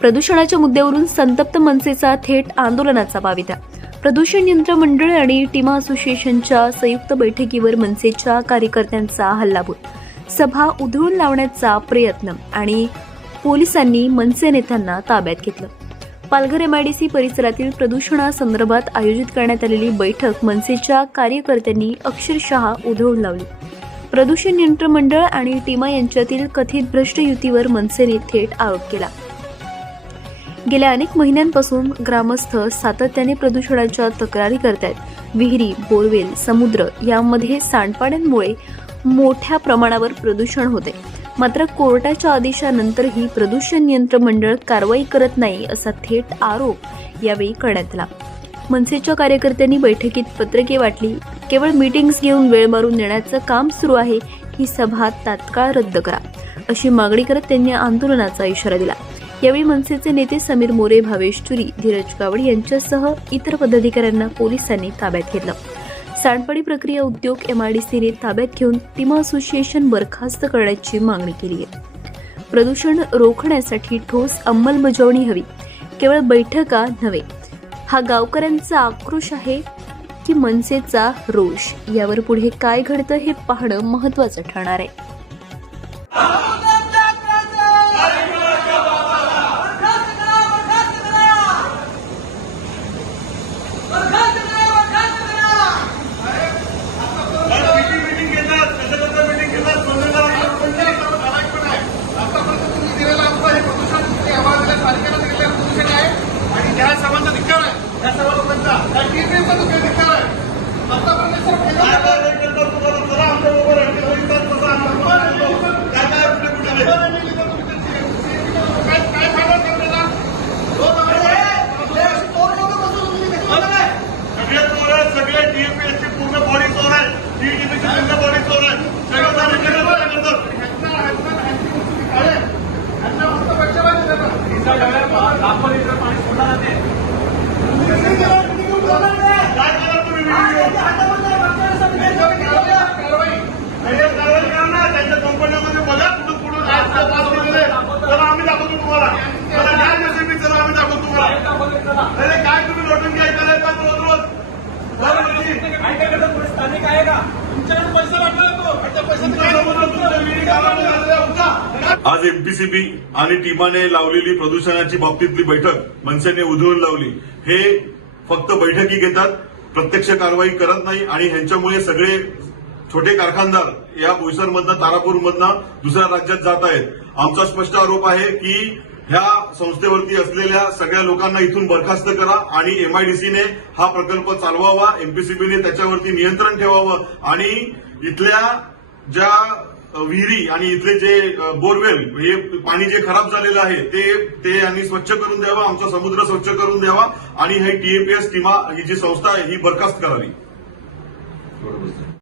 प्रदूषणाच्या मुद्द्यावरून संतप्त मनसेचा थेट आंदोलनाचा वाविता प्रदूषण नियंत्रण मंडळ आणि टीमा असोसिएशनच्या संयुक्त बैठकीवर मनसेच्या कार्यकर्त्यांचा हल्लाबोल. सभा उधळून लावण्याचा प्रयत्न आणि पोलिसांनी मनसे नेत्यांना ताब्यात घेतलं. पालघर एमआयडीसी परिसरातील प्रदूषणासंदर्भात आयोजित करण्यात आलेली बैठक मनसेच्या कार्यकर्त्यांनी अक्षरशः उधळून लावली. प्रदूषण नियंत्रण मंडळ आणि टीमा यांच्यातील कथित भ्रष्ट युतीवर मनसेने थेट आरोप केला. गेल्या अनेक महिन्यांपासून ग्रामस्थ सातत्याने प्रदूषणाच्या तक्रारी करतात विहिरी बोरवेल समुद्र यामध्ये सांडपाण्यांमुळे मोठ्या प्रमाणावर प्रदूषण होते. मात्र कोर्टाच्या आदेशानंतरही प्रदूषण नियंत्रण मंडळ कारवाई करत नाही असा थेट आरोप यावेळी करण्यात आला. मनसेच्या कार्यकर्त्यांनी बैठकीत पत्रके वाटली. केवळ मीटिंग्स घेऊन वेळ मारून नेण्याचं काम सुरू आहे ही सभा तात्काळ रद्द करा अशी मागणी करत त्यांनी आंदोलनाचा इशारा दिला. यावेळी मनसेचे नेते समीर मोरे भावेश चुरी धीरज कावड यांच्यासह इतर पदाधिकाऱ्यांना पोलिसांनी ताब्यात घेतलं. सांडपाणी प्रक्रिया उद्योग एमआयडीसीने ताब्यात घेऊन टीमा असोसिएशन बरखास्त करण्याची मागणी केली आहे. प्रदूषण रोखण्यासाठी ठोस अंमलबजावणी हवी. केवळ बैठका नव्हे हा गावकऱ्यांचा आक्रोश आहे की मनसेचा रोष. यावर पुढे काय घडतं हे पाहणं महत्वाचं ठरणार आहे. धिक्कार आहे त्या सर्व लोकांचा त्या टीपीचा देखील धिक्कार आहे आतापर्यंत सर्व काय काय नाही करतात तुम्हाला जरा आमच्या बरोबर आहे. ते बोलतात तसं आम्ही बोलतो. काय काय कुठे कुठे नाही. काय काय फायदा करण्याचा दोन सगळे चोर आहेत सगळे टीएमपीएसची पूर्ण बॉडी चोर आहे टीडीपीची पूर्ण बॉडी चोर आहे सगळं काम इकडे करतात काय करा आज एमपीसीबी आणि टीमाने लावलेली प्रदूषणाची बाबतीतली बैठक मनसेने उधळून लावली. हे फक्त बैठकी घेतात प्रत्यक्ष कारवाई करत नाही आणि ह्यांच्यामुळे सगळे छोटे कारखानदार या बोईसरमधनं तारापूरमधनं दुसऱ्या राज्यात जात आहेत. आमचा स्पष्ट आरोप आहे की ह्या संस्थेवरती असलेल्या सगळ्या लोकांना इथून बरखास्त करा आणि एमआयडीसीने हा प्रकल्प चालवावा एमपीसीबीने त्याच्यावरती नियंत्रण ठेवावं आणि इथल्या ज्या विहिरी आणि इथले जे बोरवेल हे पाणी जे खराब झालेलं आहे ते ते यांनी स्वच्छ करून द्यावं आमचा समुद्र स्वच्छ करून द्यावा आणि हे टीएपीएस टीमा ही जी संस्था आहे ही बरखास्त करावी.